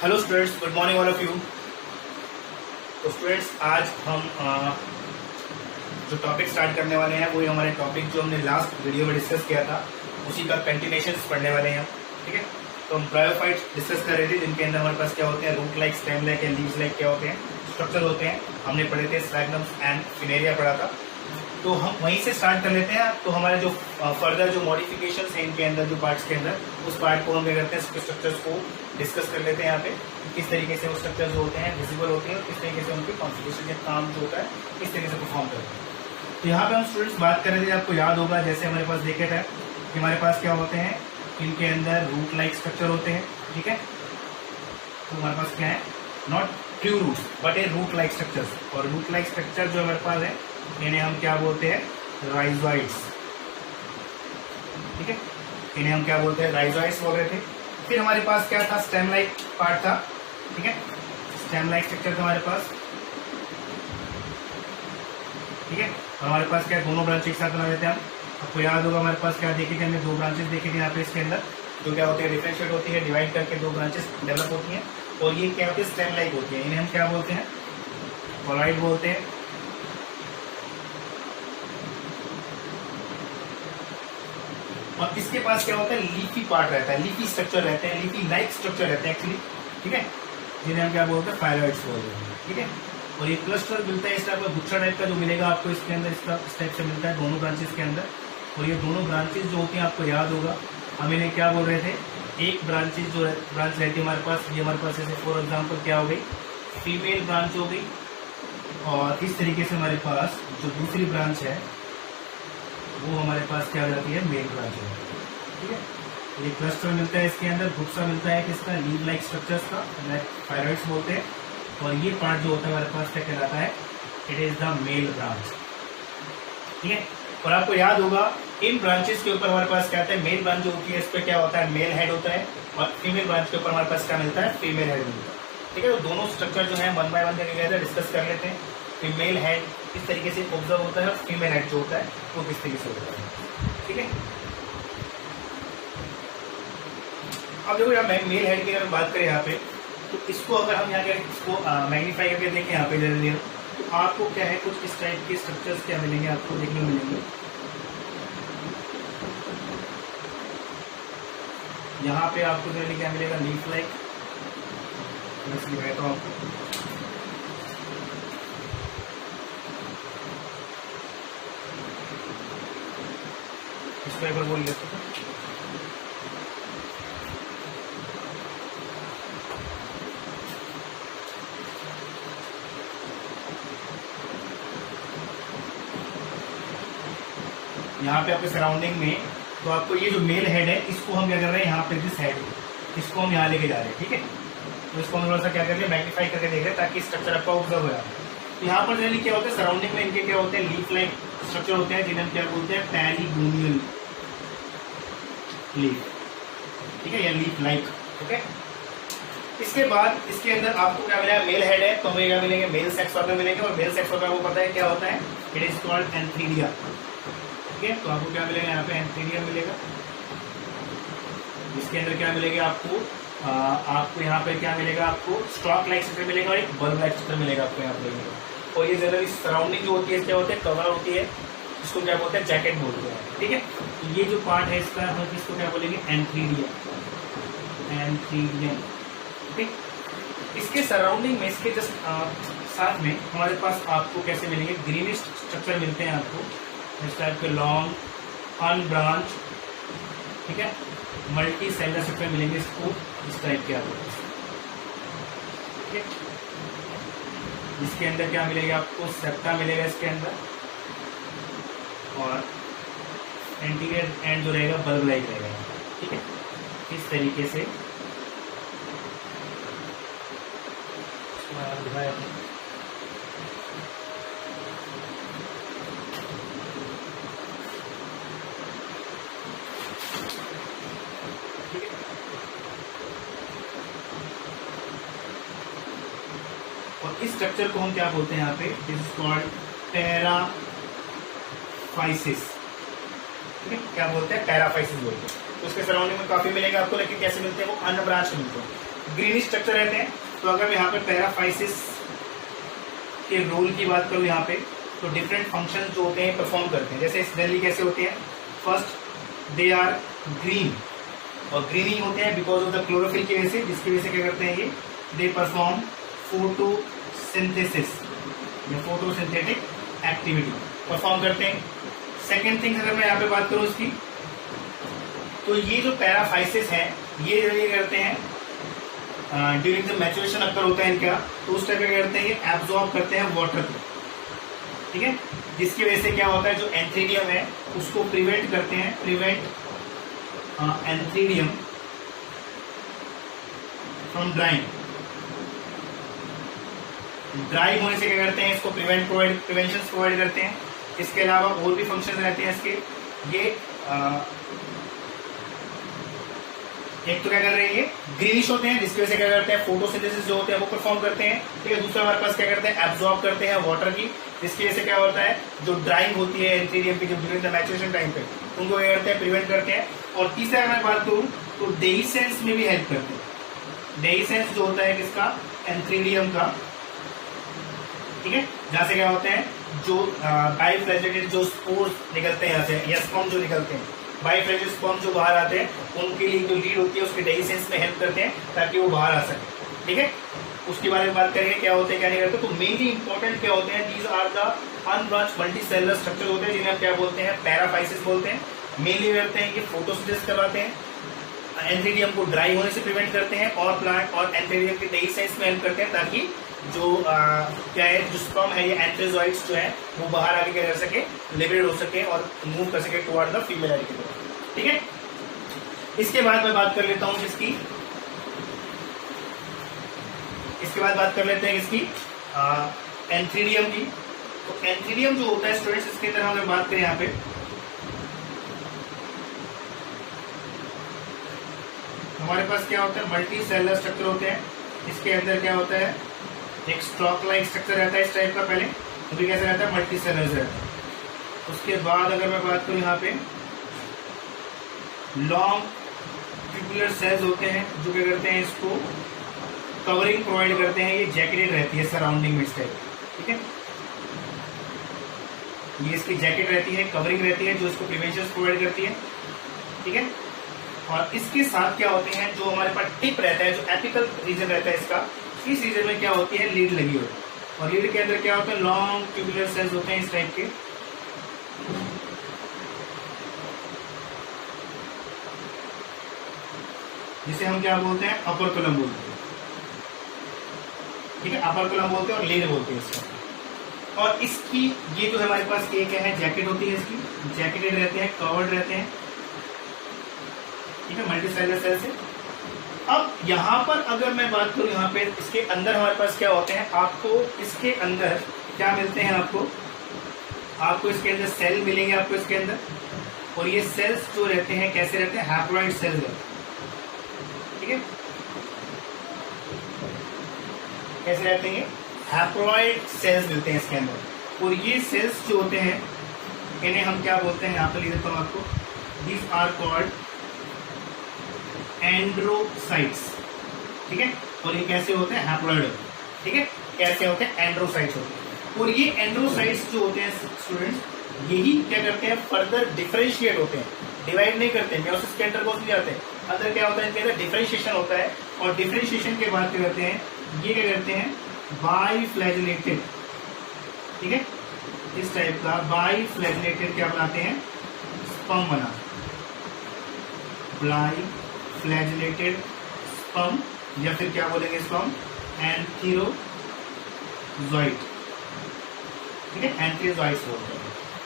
Hello students, good morning all of you. तो students, आज हम जो टॉपिक स्टार्ट करने वाले हैं वही हमारे टॉपिक जो हमने लास्ट वीडियो में डिस्कस किया था उसी का कंटिन्यूएशन पढ़ने वाले हैं। ठीक है, तो हम ब्रायोफाइट्स डिस्कस कर रहे थे जिनके अंदर हमारे पास क्या होते हैं, रूट लाइक, स्टेम लाइक या लीव्स लाइक क्या होते हैं, स्ट्रक्चर होते हैं। हमने पढ़े थे स्फैग्नम्स एंड फिनेरिया पढ़ा था, तो हम वहीं से स्टार्ट कर लेते हैं। तो हमारे जो फर्दर जो मॉडिफिकेशंस हैं इनके अंदर, जो पार्ट्स के अंदर, उस पार्ट को हम क्या करते हैं, स्ट्रक्चर्स को डिस्कस कर लेते हैं यहाँ पे, किस तरीके से वो स्ट्रक्चर जो होते हैं विजिबल होते हैं और किस तरीके से उनके कॉन्फ़िगरेशन या काम जो होता है किस तरीके से परफॉर्म करते हैं। तो यहाँ पे हम स्टूडेंट्स बात कर रहे थे, आपको याद होगा जैसे हमारे पास देखे थे कि हमारे पास क्या होते हैं, इनके अंदर रूट लाइक स्ट्रक्चर होते हैं। ठीक है, तो हमारे पास क्या है, not true root but a root like structures. और रूट लाइक स्ट्रक्चर जो हमारे पास है इन्हें हम क्या बोलते हैं, राइजोइड्स। ठीक है, इन्हें हम क्या बोलते हैं, राइजोइड्स बोल रहे थे। फिर हमारे पास क्या था, स्टेम लाइक पार्ट था। ठीक है, स्टेम लाइक स्ट्रक्चर था हमारे पास। ठीक है, और हमारे पास क्या, दोनों ब्रांच एक साथ बना देते हैं हम। आपको याद होगा हमारे पास क्या देखे थे, हमने दो ब्रांचेस देखे थे यहाँ पे इसके अंदर, जो क्या होती है, डिफरेंशिएट होती है, डिवाइड करके दो ब्रांचेस डेवलप होती हैं। और ये क्या होती है, स्टेम लाइक होती है। इन्हें हम क्या बोलते हैं, कॉलॉइड बोलते हैं। और इसके पास क्या होता है, लीफी पार्ट रहता है, लीफी स्ट्रक्चर रहते हैं, लीफी लाइक स्ट्रक्चर रहते हैं एक्चुअली। ठीक है, जिन्हें हम क्या बोलते हैं, फाइलॉइड्स बोलते हैं। ठीक है, और ये क्लस्टर मिलता है इस टाइप का, गुच्छा टाइप का जो मिलेगा आपको इसके अंदर, इस टाइप से मिलता है दोनों ब्रांचेस के अंदर। और ये दोनों ब्रांचेस जो होती हैं, आपको याद होगा हम इन्हें क्या बोल रहे थे, एक ब्रांचेस जो ब्रांच रहती है हमारे पास, ये हमारे पास जैसे फॉर एग्जाम्पल क्या हो गई, फीमेल ब्रांच हो गई। और इस तरीके से हमारे पास जो दूसरी ब्रांच है वो हमारे पास क्या हो जाती है, मेल ब्रांच है। ठीक है, ये क्लस्टर मिलता है इसके अंदर, गुच्छा मिलता है किसका, लीव लाइक स्ट्रक्चर्स का, फाइलॉइड्स बोलते हैं। और ये पार्ट जो होता है हमारे पास क्या कहलाता है, it is the male branch. ठीक है, और आपको याद होगा इन ब्रांचेस के ऊपर हमारे पास क्या होता है, मेल ब्रांच जो होती है इस पर क्या होता है, मेल हेड होता है। और फीमेल ब्रांच के ऊपर हमारे पास क्या मिलता है, फीमेल हेड मिलता है। ठीक है, तो दोनों स्ट्रक्चर जो है वन बाय वन करके डिस्कस कर लेते हैं। फीमेल हेड किस तरीके से ऑब्जर्व होता है और फीमेल हेड जो होता है वो किस तरीके से होता है। ठीक है, अब देखो यहाँ मेल हेड की अगर बात करें यहाँ पे, तो इसको अगर हम यहाँ इसको मैग्नीफाई करके देखें यहाँ पे जरा, तो आपको क्या है, कुछ इस टाइप के स्ट्रक्चर्स क्या मिलेंगे, आपको देखने को मिलेंगे। यहाँ पे आपको जरा क्या मिलेगा, लीफ लाइक। मैं इसलिए कहता हूँ आपको, इसको एक बार बोल लेते हैं। यहाँ पे आपके सराउंडिंग में, तो आपको ये जो मेल हेड है इसको हम क्या कर रहे हैं, यहाँ पे दिस हेड इसको हम यहाँ लेके जा रहे हैं। ठीक है, तो इसको हम थोड़ा सा क्या कर रहे हैं, मैग्नीफाई करके देख रहे हैं ताकि स्ट्रक्चर आपका ऑब्जर्व हो जाए। तो यहाँ पर जनरली क्या होता है, सराउंडिंग में इनके क्या होते हैं, लीफ लाइक स्ट्रक्चर होते हैं, जिन्हें हम क्या बोलते हैं, पैरीगोनियल लीफ। ठीक है, या लीफ लाइक। ओके, इसके बाद इसके अंदर आपको क्या मिलेगा, मेल हेड है तो हमें क्या मिलेंगे, मेल सेक्स ऑर्गन मिलेंगे। और मेल सेक्स ऑर्गन को पता है क्या होता है, इट इज कॉल्ड एंथ्रीडिया। ठीक है, तो आपको क्या मिलेगा, यहाँ पे एंथ्रीडिया मिलेगा। इसके अंदर क्या मिलेगा आपको, आपको यहाँ पे क्या मिलेगा, आपको स्टॉक लाइक स्ट्रक्चर मिलेगा और एक बल्ब लाइक स्ट्रक्चर मिलेगा आपको यहाँ पे। और ये जनरली सराउंडिंग जो होती है क्या होते हैं, कवर होती है, इसको क्या बोलते हैं, जैकेट बोलते हैं। ठीक है, तो ये जो पार्ट है इसका हम इसको क्या बोलेंगे, एंथ्रीडिया, एंथ्रीडियम। ठीक, इसके सराउंडिंग में, इसके जस्ट साथ में हमारे पास आपको कैसे मिलेंगे, ग्रीनिश स्ट्रक्चर मिलते हैं आपको इस टाइप के, लॉन्ग अनब्रांच। ठीक है, मल्टी सेलर स्ट्रक्चर मिलेंगे इसको इस टाइप के आपको। ठीक है, इसके अंदर क्या मिलेगा आपको, सेप्टा मिलेगा इसके अंदर। और एंटीरियर एंड जो रहेगा बल्ब लाइक रहेगा। ठीक है, इस तरीके से दिखाया आपने। और इस स्ट्रक्चर को हम क्या बोलते हैं यहाँ पे, दिस इज कॉल्ड पैराफाइसिस। ठीक है, क्या बोलते हैं, पैराफाइसिस बोलते हैं। तो उसके सराउंडिंग में काफी मिलेगा आपको, लेकिन कैसे मिलते हैं, वो अनब्रांच मिलते हैं। ग्रीनिश स्ट्रक्चर रहते हैं। तो अगर मैं यहाँ पे पैराफाइसिस के रोल की बात करूँ यहाँ पे, तो डिफरेंट फंक्शन जो होते हैं परफॉर्म करते हैं। जैसे जनरली कैसे होते हैं, फर्स्ट दे आर ग्रीन, और ग्रीनिंग होते हैं बिकॉज ऑफ द क्लोरोफिल की वजह से, जिसकी वजह से क्या करते हैं ये, दे परफॉर्म फोटोसिंथेसिस या फोटोसिंथेटिक एक्टिविटी परफॉर्म करते हैं। सेकेंड थिंग अगर मैं यहाँ पे बात करूँ इसकी, तो ये जो पैराफाइसिस है ये करते हैं ड्यूरिंग द मैचुरेशन अक्कर होता है इनका, तो उस टाइप क्या करते हैं, ये एब्जॉर्ब करते हैं वाटर को, ठीक है, जिसकी वजह से क्या होता है, जो एंथ्रीडियम है उसको प्रिवेंट करते हैं, prevent antheridium from drawing. Dry होने से क्या करते हैं, इसको प्रिवेंशन प्रोवाइड करते हैं। इसके अलावा और भी फंक्शन रहते हैं इसके, ये एक तो क्या कर रहे हैं, ये ग्रीनिश होते हैं जिसकी वजह से क्या करते हैं, फोटोसिंथेसिस जो होते हैं वो परफॉर्म करते हैं, ठीक है। दूसरा हमारे पास क्या करते हैं, एब्जॉर्ब करते हैं वाटर की, जिसकी वजह से क्या होता है, जो ड्राइंग होती है एंथ्रीडियम की, जो ड्यूरिंग द मैचुरेशन टाइम पे उनको क्या करते हैं, प्रिवेंट करते हैं। और तीसरा अगर मैं बात करूं तो डेhiscence में भी हेल्प करते हैं। डेhiscence जो होता है किसका, एंथ्रीडियम का, ठीक है, जहां से क्या होते हैं, जो बाइफ्लैजेलेटेड जो स्पोर्स निकलते हैं यहाँ से, या स्पर्म जो निकलते हैं, बाइफ्लैजेलेटेड स्पर्म जो बाहर आते हैं, उनके लिए जो लीड होती है उसके डेhiscence में हेल्प करते हैं ताकि वो बाहर आ सके, ठीक है। उसके बारे में बात करेंगे क्या होते हैं क्या नहीं करते। तो मेनली इंपॉर्टेंट क्या होते हैं, these are the unbranched multicellular structure होते हैं, जिन्हें हम क्या बोलते हैं, पैराफाइसिस बोलते हैं। मेनली करते हैं कि फोटोसिंथेसिस करवाते हैं, एंथ्रीडियम को ड्राई होने से प्रिवेंट करते हैं, और प्लांट और एंथ्रीडियम के डेhiscence में हेल्प करते हैं ताकि जो क्या है, जो स्पर्म है या एंथ्रोजॉइड्स जो है वो बाहर आके क्या कर सके, लिबरेट हो सके और मूव कर सके टुवर्ड द फीमेल एड की तरफ, ठीक है। इसके बाद मैं बात कर लेता हूं किसकी, इसके बाद बात कर लेते हैं किसकी, एंथ्रीडियम की। तो एंथ्रीडियम जो होता है स्टूडेंट्स, इसके तरह अगर बात करें यहाँ पे, हमारे पास क्या होता है, मल्टी सेलुलर स्ट्रक्चर होते हैं। इसके अंदर क्या होता है, एक स्ट्रॉक लाइक स्ट्रक्चर रहता है इस टाइप का पहले, तो भी कैसे रहता है, मल्टी सेलुलर रहता है। उसके बाद अगर मैं बात करूं यहाँ पे, लॉन्ग ट्यूबुलर सेल्स होते हैं जो क्या करते हैं, इसको कवरिंग प्रोवाइड करते हैं, ये जैकेटेड रहती है सराउंडिंग में इस टाइप, ठीक है, ये इसकी जैकेट रहती है, कवरिंग रहती है जो इसको प्रिवेंशन प्रोवाइड करती है, ठीक है। और इसके साथ क्या होते हैं, जो हमारे पास टिप रहता है, जो एपिकल रीजन रहता है इसका, इस रीजन में क्या होती है, लीड लगी होती है, और लीड के अंदर क्या होता है, लॉन्ग ट्यूबुलर सेल्स होते हैं इस टाइप के, जिसे हम क्या बोलते हैं, अपर कलम बोलते हैं, ठीक है, अपर कलम बोलते हैं और लीड बोलते हैं इसको। और इसकी ये जो हमारे पास एक है जैकेट होती है, इसकी जैकेटेड रहते हैं, कवर्ड रहते हैं, ठीक है, मल्टीसेलुलर सेल से। अब यहाँ पर अगर मैं बात करूं, यहाँ पे इसके अंदर हमारे पास क्या होते हैं, आपको इसके अंदर क्या मिलते हैं, आपको इसके अंदर सेल मिलेंगे आपको इसके अंदर, और ये सेल्स जो रहते हैं कैसे रहते हैं, हैप्लॉइड सेल्स रहते हैं, ठीक है, कैसे रहते हैं, हैप्लॉइड सेल्स मिलते हैं इसके अंदर। और ये सेल्स जो होते हैं इन्हें हम क्या बोलते हैं, यहाँ पे लिख देता हूँ आपको, दीज आर कॉल्ड एंड्रोसाइट्स, ठीक है। और ये कैसे होते हैं, हैप्लॉइड, ठीक है, कैसे होते हैं, एंड्रोसाइट्स होते हैं। और ये एंड्रोसाइट्स जो होते हैं स्टूडेंट्स, यही क्या करते हैं, फर्दर डिफरेंशिएट होते हैं, डिवाइड नहीं करते, मेयोसिस के अंदर पहुंच नहीं जाते, अंदर क्या होता है, इनके अंदर डिफरेंशिएशन होता है, और डिफरेंशिएशन के बाद क्या करते हैं, ये क्या करते हैं, बाइफ्लैजिलेटेड, ठीक है, इस टाइप का बाइफ्लैजिलेटेड क्या बनाते हैं, स्पर्म बनाते हैं, बाइफ्लैजिलेटेड स्पर्म, या फिर क्या बोलेंगे स्पर्म, एंथीरोजॉइट, ठीक है, एंथीरोजॉइट्स बोलते हैं,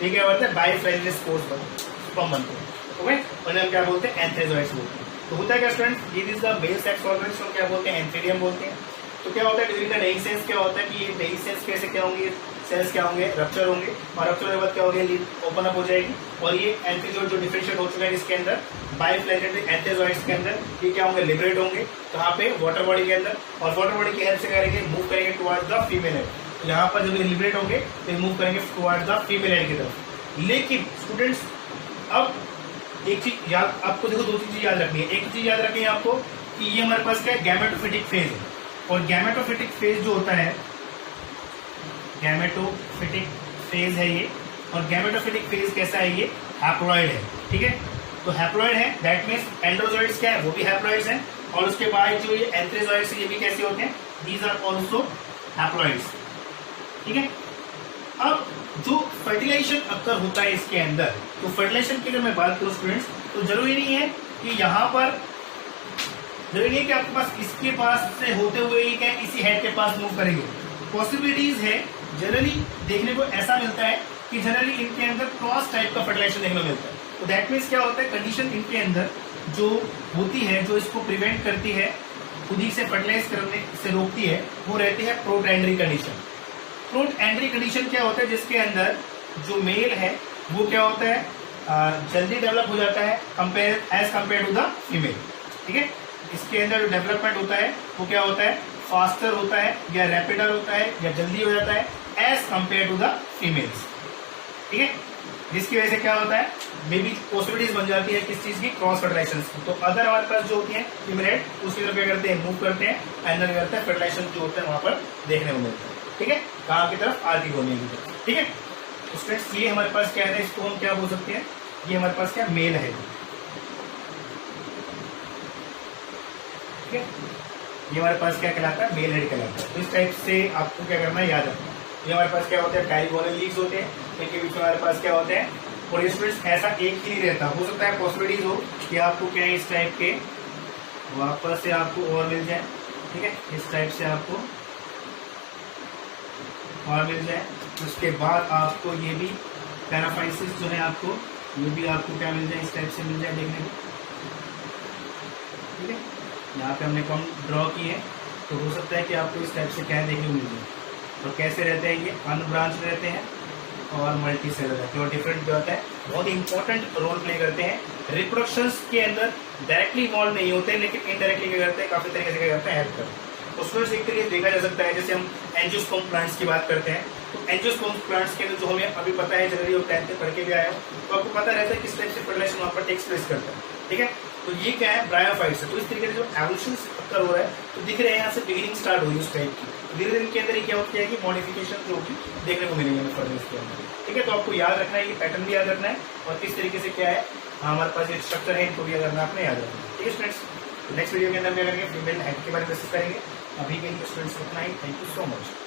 ठीक है, बोलते हैं बाइफ्लैजिलेटेड स्पर्म बनते हैं, ओके, उन्हें हम क्या बोलते हैं, एंथीरोजॉइट्स बोलते हैं। तो होता है क्या स्टूडेंट्स, ये is the male sex organism, क्या बोलते हैं, एंथ्रीडियम बोलते हैं। तो क्या होता है ड्यूरिंग द डेhiscence, क्या होता है कि ये डेhiscence कैसे क्या होंगे, सेल्स क्या होंगे, रप्चर होंगे, और रप्चर के बाद क्या होंगे, लीड ओपन अप हो जाएगी, और ये एंथ्रीजॉइड जो डिफरेंशिएट हो चुका है इसके अंदर बाइफ्लैजिलेटेड एंथ्रोजॉइट्स के अंदर, ये क्या होंगे, लिबरेट होंगे कहाँ पे, वाटर बॉडी के अंदर, और वाटर बॉडी की हेल्प से करेंगे, मूव करेंगे टुवर्ड्स द फीमेल एड। तो यहाँ पर जब ये लिबरेट होंगे तो मूव करेंगे टुवर्ड्स द फीमेल एड की तरफ। लेकिन स्टूडेंट्स अब एक चीज याद, आपको देखो दो चीज याद रखनी है। एक चीज याद रखनी है आपको कि ये हमारे पास क्या है, गैमेटोफिटिक फेज है। और गैमेटोफिटिक फेज जो होता है, गैमेटोफिटिक फेज है ये, और गैमेटोफिटिक फेज कैसा है, ये हैप्लॉइड है, ठीक है। तो हैप्लॉइड है, दैट मीन्स एंड्रोजॉइड्स क्या है, वो भी हैप्लॉइड्स हैं, और उसके बाद जो ये एंथ्रेजॉइड्स ये भी कैसे होते हैं, दीज आर ऑल्सो हैप्लॉइड्स, ठीक है। अब जो फर्टिलाइजेशन अक्कर होता है इसके अंदर, तो फर्टिलाइजेशन की अगर मैं बात करूं स्टूडेंट्स, तो जरूरी नहीं है कि यहाँ पर, जरूरी नहीं है कि आपके पास इसके पास से होते हुए ही क्या इसी हेड के पास मूव करेंगे। पॉसिबिलिटीज है, जनरली देखने को ऐसा मिलता है कि जनरली इनके अंदर क्रॉस टाइप का फर्टिलाइजेशन देखने को मिलता है। तो दैट मीन्स क्या होता है, कंडीशन इनके अंदर जो होती है, जो इसको प्रिवेंट करती है, खुद ही से फर्टिलाइज करने से रोकती है, वो रहती है प्रोटैंडरी कंडीशन। प्रोटैंडरी कंडीशन क्या होता है, जिसके अंदर जो मेल है वो क्या होता है, जल्दी डेवलप हो जाता है as compare to the female, ठीक है। इसके अंदर जो डेवलपमेंट होता है वो क्या होता है, फास्टर होता है या रैपिडर होता है या जल्दी हो जाता है as compare to the females, ठीक है। जिसकी वजह से क्या होता है, मे बी पॉसिबिलिटीज बन जाती है किस चीज की, क्रॉस फर्टिलाइजेशन की। तो अदर हमारे पास जो होती है फीमेल हेड, उसकी तरफ क्या करते हैं, मूव करते हैं, एंड देन करते हैं फर्टिलाइजेशन जो होता है वहां पर देखने को मिलता है, ठीक है। कहाँ की तरफ, आर्टिगोनिया की तरफ, ठीक है। स्टूडेंट्स ये हमारे पास क्या है, इसको हम क्या बोल सकते हैं, ये हमारे पास क्या मेल है, ठीक है। ये हमारे पास क्या कहलाता है, मेल हेड कहलाता है। तो इस टाइप से आपको क्या करना है, याद रखना। ये हमारे पास क्या होता है, डायगोनल लीव्स होते हैं, इनके बीच में हमारे पास क्या होते हैं, और स्टूडेंट्स ऐसा एक ही नहीं रहता, हो सकता है पॉसिबिलिटीज हो कि आपको क्या है इस टाइप के वापस से आपको और मिल जाए, ठीक है। इस टाइप से आपको और मिल जाए, उसके बाद आपको ये भी पैराफाइसिस जो है आपको, ये भी आपको क्या मिल जाए, इस टाइप से मिल जाए देखने को, ठीक है। यहाँ पे हमने कम ड्रॉ की है, तो हो सकता है कि आपको इस टाइप से क्या देखने को मिल जाए। तो कैसे रहते हैं, ये अनब्रांच रहते हैं और मल्टी सेलर रहते हैं, और डिफरेंट जो होता है बहुत इंपॉर्टेंट रोल प्ले करते हैं। रिप्रोडक्शन के अंदर डायरेक्टली इन्वॉल्व नहीं होते, लेकिन इनडायरेक्टली क्या करते हैं, काफी तरीके से क्या करते हैं, हेल्प करते हैं। उसमें से एक तरीके देखा जा सकता है, जैसे हम एंजियोस्पर्म प्लांट्स की बात करते हैं, तो एंजियोस्पर्म प्लांट्स के अंदर जो हमें अभी पता है, जनरली वो 10th में पढ़ के भी आया हो, तो आपको पता रहता है किस टाइप से फर्टिलाइजेशन वहां पर टेक्स प्लेस करता है, ठीक है। तो ये क्या है, ब्रायोफाइट्स है। तो इस तरीके से जो एवोल्यूशन अक्कर हो रहा है, तो दिख रहे हैं यहाँ से बिगिनिंग स्टार्ट हुई उस टाइप की, धीरे धीरे इनके अंदर क्या होती है कि मॉडिफिकेशन जो होगी देखने को मिलेंगे हमें फर्दर इसके अंदर, ठीक है। तो आपको याद रखना है, ये पैटर्न भी याद रखना है, और किस तरीके से क्या है हमारे पास ये स्ट्रक्चर है, इनको भी याद रखना, आपने याद रखना है, ठीक है स्टूडेंट्स। नेक्स्ट वीडियो के अंदर क्या करेंगे, फीमेल हेड के बारे में डिस्कस करेंगे। अभी के स्टूडेंट्स उतना ही, थैंक यू सो मच।